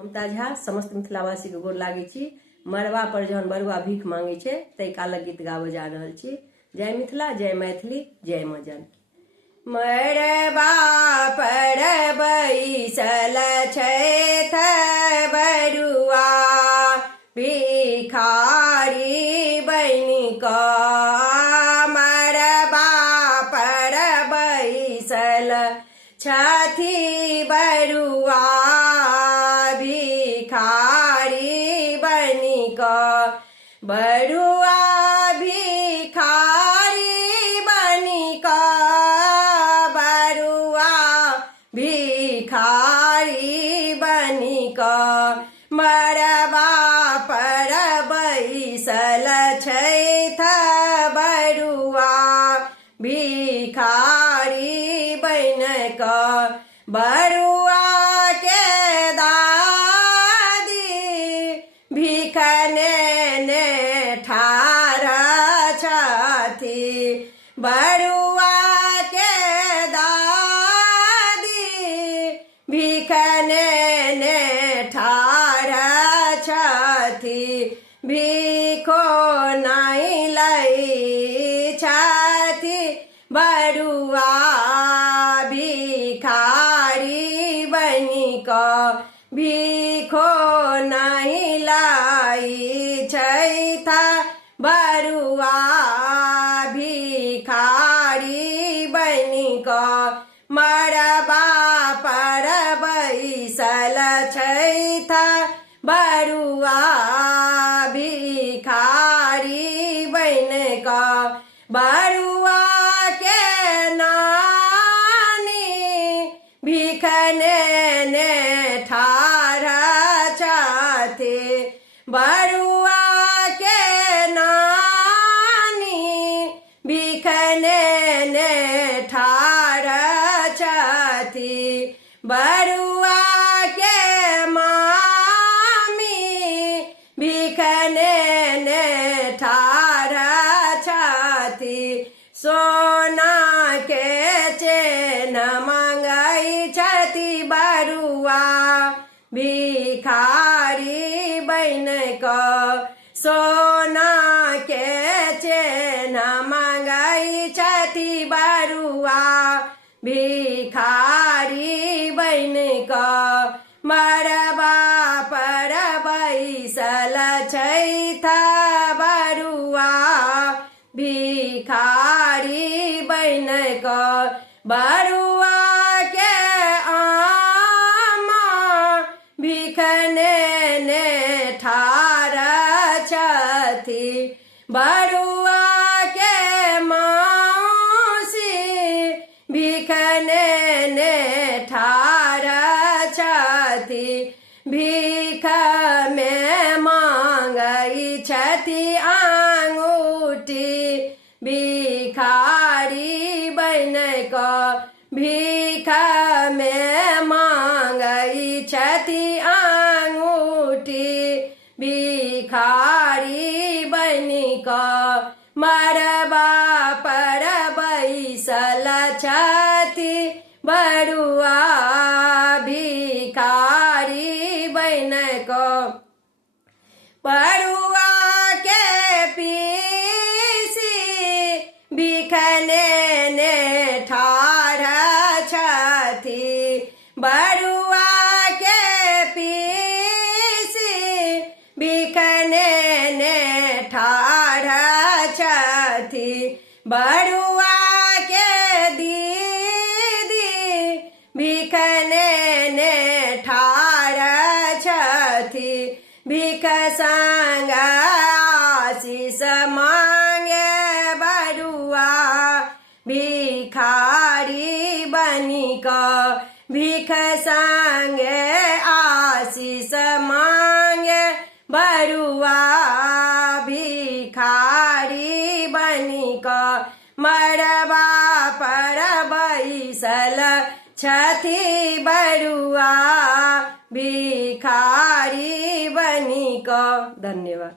ममता झा समस्त मिथिलावासी के गोर लागे छी। मरवा पर जहन बरुआ भीख मांगे छे तै कालक गीत गाबे जा रहल छी। जय मिथिला, जय मैथिली, जय मां जानकी। मरवा पर बैसल छैथ बरुआ भिखारी बनि कऽ। मरवा पर बैसल छथि बरुआ भिखारी बनि कऽ। बरुआ भिखारी बनि कऽ। बरुआ भिखारी बनि कऽ। मरवा पर बैसल छैथ बरुआ भिखारी बनि कऽ। बरुआ के दादी भीख नेने ठाढ़ छथि। बरुआ के दादी भीख नेने ठाढ़ छथि। भीखो नहि लै छथि बरुआ भिखारी बनि कऽ। भीखो नहि लै छैथ बरुआ भिखारी बनि कऽ। मरवा पर बैसल छैथ बरुआ भिखारी बनि कऽ। बरुआ के नानी भीख नेने ठाढ़ छथि। बरुआ के नानी भीख नेने ठाढ़ छथि। बरुआ के मामी भीख नेने ठाढ़ छथि। सोना के चेन मंगै छथि बरुआ भिखारी बनि कऽ। सोना के चेन मंगै छथि बरुआ भिखारी बनि कऽ। मरवा पर बैसल छैथ बरुआ भिखारी बनि कऽ। बरुआ के आमा भीख नेने ठाढ़ छथि। बरुआ के मौसी भीख नेने ठाढ़ छथि। भीख में मांगै छथि अंगूठी भिखारी बनि कऽ। भीख में मांगै छथि अंगूठी भिखारी बनि कऽ। मरवा पर बैसल छथि बरुआ भिखारी बनि कऽ। बरुआ के पीसी भीख नेने ठाढ़ छथि। बरुआ के पीसी भीख नेने ठाढ़ छथि। बरुआ के दीदी भीख नेने ठाढ़ छथि। भीख संग आशीष मांगे बरुआ भिखारी बनि कऽ। भीख संग आशीष मांगे बरुआ भिखारी बनि कऽ। मरवा पर बैसल छथि बरुआ भिखारी बनि कऽ। धन्यवाद।